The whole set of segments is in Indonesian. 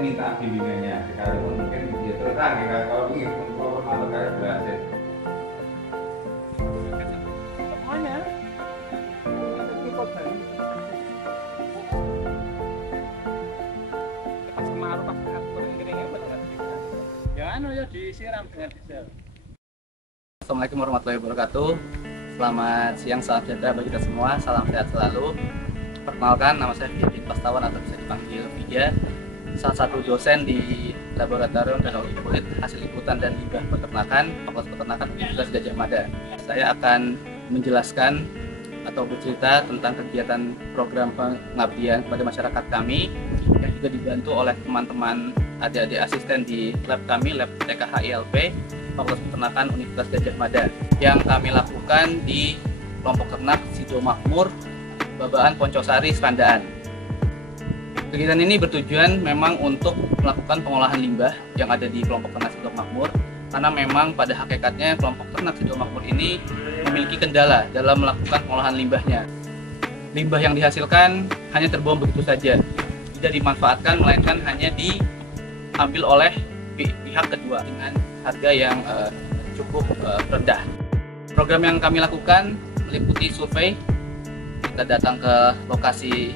minta bimbingannya. Sekarang mungkin dia terang ya kalau ingin untuk atau kayak berhasil. Semuanya. Pas kemarau pas kurang keringnya benar. Ya anu ya disiram dengan diesel. Assalamualaikum warahmatullahi wabarakatuh. Selamat siang, salam sejahtera bagi kita semua, salam sehat selalu. Perkenalkan, nama saya Vijay Pastawan atau bisa dipanggil Vija, salah satu dosen di Laboratorium Teknologi Kulit, Hasil Liputan dan Limbah Peternakan, Fakultas Peternakan Universitas Gadjah Mada. Saya akan menjelaskan atau bercerita tentang kegiatan program pengabdian kepada masyarakat kami yang juga dibantu oleh teman-teman adik-adik asisten di lab kami, lab TKHILP Fakultas Peternakan Universitas Gadjah Mada, yang kami lakukan di kelompok ternak Sido Makmur, Babaan Poncosari, Serandaan. Kegiatan ini bertujuan memang untuk melakukan pengolahan limbah yang ada di kelompok ternak Sido Makmur, karena memang pada hakikatnya kelompok ternak Sido Makmur ini memiliki kendala dalam melakukan pengolahan limbahnya. Limbah yang dihasilkan hanya terbuang begitu saja, tidak dimanfaatkan, melainkan hanya diambil oleh pihak kedua dengan harga yang cukup rendah. Program yang kami lakukan meliputi survei. Kita datang ke lokasi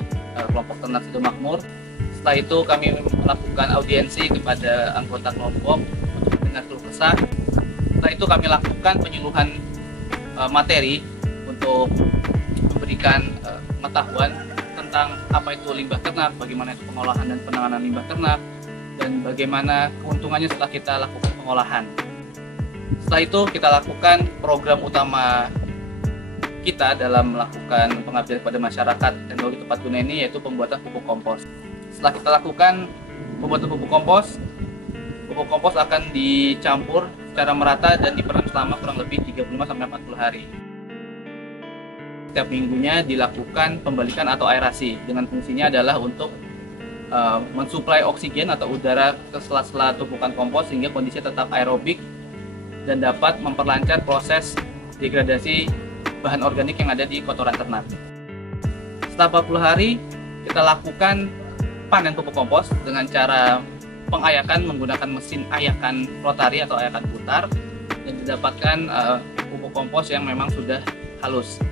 kelompok ternak Sido Makmur. Setelah itu kami melakukan audiensi kepada anggota kelompok untuk mendengar keluh kesah. Setelah itu kami lakukan penyuluhan materi untuk memberikan pengetahuan tentang apa itu limbah ternak, bagaimana itu pengolahan dan penanganan limbah ternak, dan bagaimana keuntungannya setelah kita lakukan pengolahan. Setelah itu kita lakukan program utama kita dalam melakukan pengabdian kepada masyarakat teknologi tepat guna ini, yaitu pembuatan pupuk kompos. Setelah kita lakukan pembuatan pupuk kompos akan dicampur secara merata dan dipendam selama kurang lebih 35-40 hari. Setiap minggunya dilakukan pembalikan atau aerasi, dengan fungsinya adalah untuk mensuplai oksigen atau udara ke sela-sela tumpukan kompos sehingga kondisinya tetap aerobik dan dapat memperlancar proses degradasi bahan organik yang ada di kotoran ternak. Setelah 40 hari, kita lakukan panen pupuk kompos dengan cara pengayakan menggunakan mesin ayakan rotari atau ayakan putar, dan didapatkan pupuk kompos yang memang sudah halus.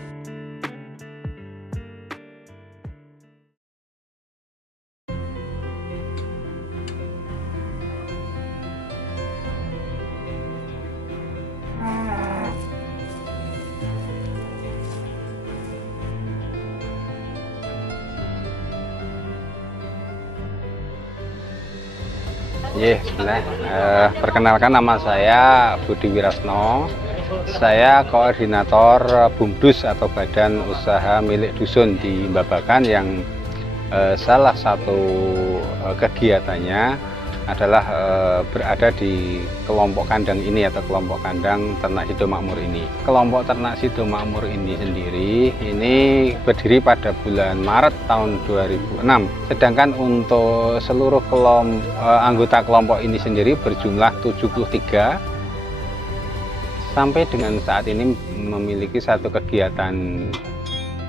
Perkenalkan, nama saya Budi Wirasno. Saya koordinator BUMDUS atau Badan Usaha Milik Dusun di Babakan, yang salah satu kegiatannya adalah berada di kelompok kandang ini atau kelompok kandang ternak Sido Makmur ini. Kelompok ternak Sido Makmur ini sendiri ini berdiri pada bulan Maret tahun 2006. Sedangkan untuk seluruh anggota kelompok ini sendiri berjumlah 73. Sampai dengan saat ini memiliki satu kegiatan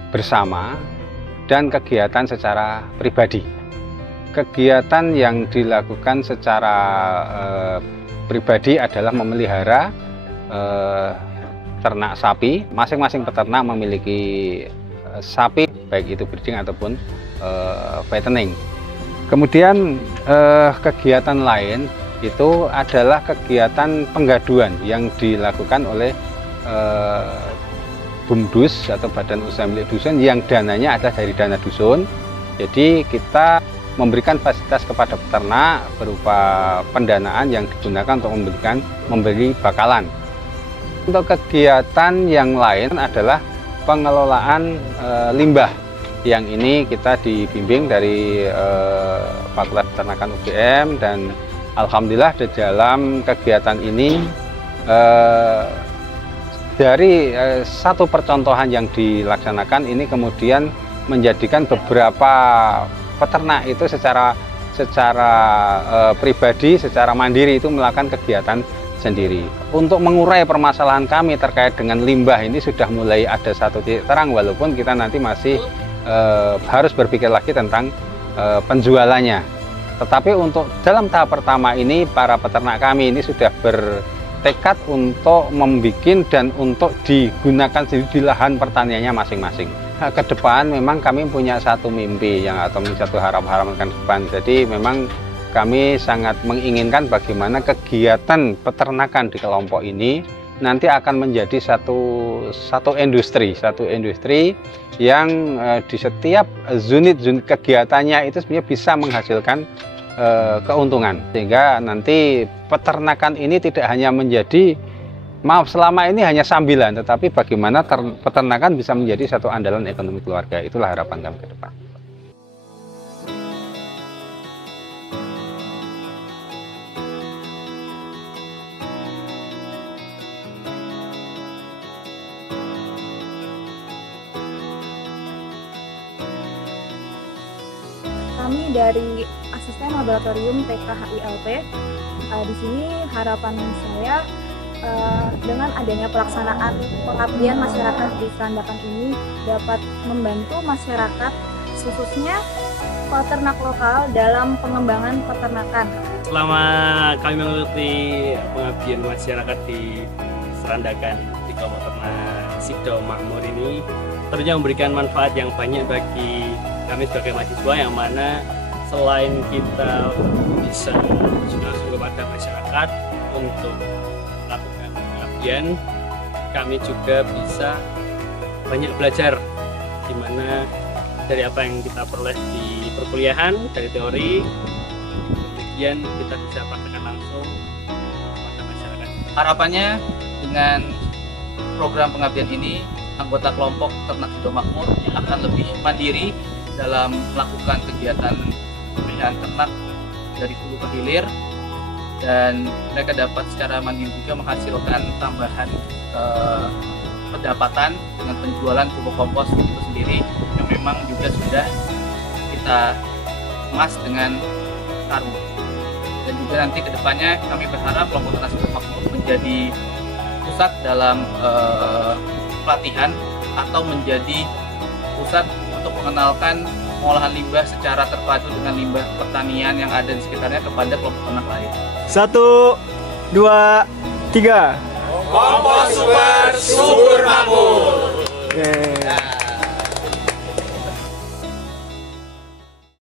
bersama dan kegiatan secara pribadi. Kegiatan yang dilakukan secara pribadi adalah memelihara ternak sapi. Masing-masing peternak memiliki sapi, baik itu breeding ataupun fattening. Kemudian kegiatan lain itu adalah kegiatan penggaduan yang dilakukan oleh BUMDUS atau Badan Usaha Milik Dusun, yang dananya adalah dari dana dusun. Jadi kita memberikan fasilitas kepada peternak berupa pendanaan yang digunakan untuk membeli bakalan. Untuk kegiatan yang lain adalah pengelolaan limbah, yang ini kita dibimbing dari Fakultas Peternakan UGM, dan alhamdulillah di dalam kegiatan ini dari satu percontohan yang dilaksanakan ini kemudian menjadikan beberapa peternak itu secara pribadi, secara mandiri itu melakukan kegiatan sendiri. Untuk mengurai permasalahan kami terkait dengan limbah ini sudah mulai ada satu titik terang, walaupun kita nanti masih harus berpikir lagi tentang penjualannya. Tetapi untuk dalam tahap pertama ini, para peternak kami ini sudah bertekad untuk membuat dan untuk digunakan di lahan pertaniannya masing-masing. Nah, ke depan memang kami punya satu mimpi atau satu harapan ke depan. Jadi memang kami sangat menginginkan bagaimana kegiatan peternakan di kelompok ini nanti akan menjadi satu industri yang di setiap unit kegiatannya itu sebenarnya bisa menghasilkan keuntungan, sehingga nanti peternakan ini tidak hanya menjadi, maaf, selama ini hanya sambilan, tetapi bagaimana peternakan bisa menjadi satu andalan ekonomi keluarga. Itulah harapan kami ke depan. Kami dari Asisten Laboratorium TKHILP, di sini harapan saya dengan adanya pelaksanaan pengabdian masyarakat di Serandakan ini dapat membantu masyarakat, khususnya peternak lokal dalam pengembangan peternakan. Selama kami mengikuti pengabdian masyarakat di Serandakan di kelompok ternak Sido Makmur ini, tentunya memberikan manfaat yang banyak bagi kami sebagai mahasiswa, yang mana selain kita bisa langsung kepada masyarakat untuk melakukan pengabdian, kami juga bisa banyak belajar, di mana dari apa yang kita peroleh di perkuliahan, dari teori, kemudian kita bisa praktekkan langsung kepada masyarakat. Harapannya dengan program pengabdian ini, anggota kelompok ternak Sido Makmur akan lebih mandiri dalam melakukan kegiatan pemeliharaan ternak dari hulu ke hilir, dan mereka dapat secara mandiri juga menghasilkan tambahan pendapatan dengan penjualan pupuk kompos itu sendiri, yang memang juga sudah kita kemas dengan karung. Dan juga nanti kedepannya kami berharap kelompok ternak Sido Makmur menjadi pusat dalam pelatihan atau menjadi pusat untuk mengenalkan pengolahan limbah secara terpadu dengan limbah pertanian yang ada di sekitarnya kepada kelompok ternak lain. 1, 2, 3. Kompos Super Subur Makmur.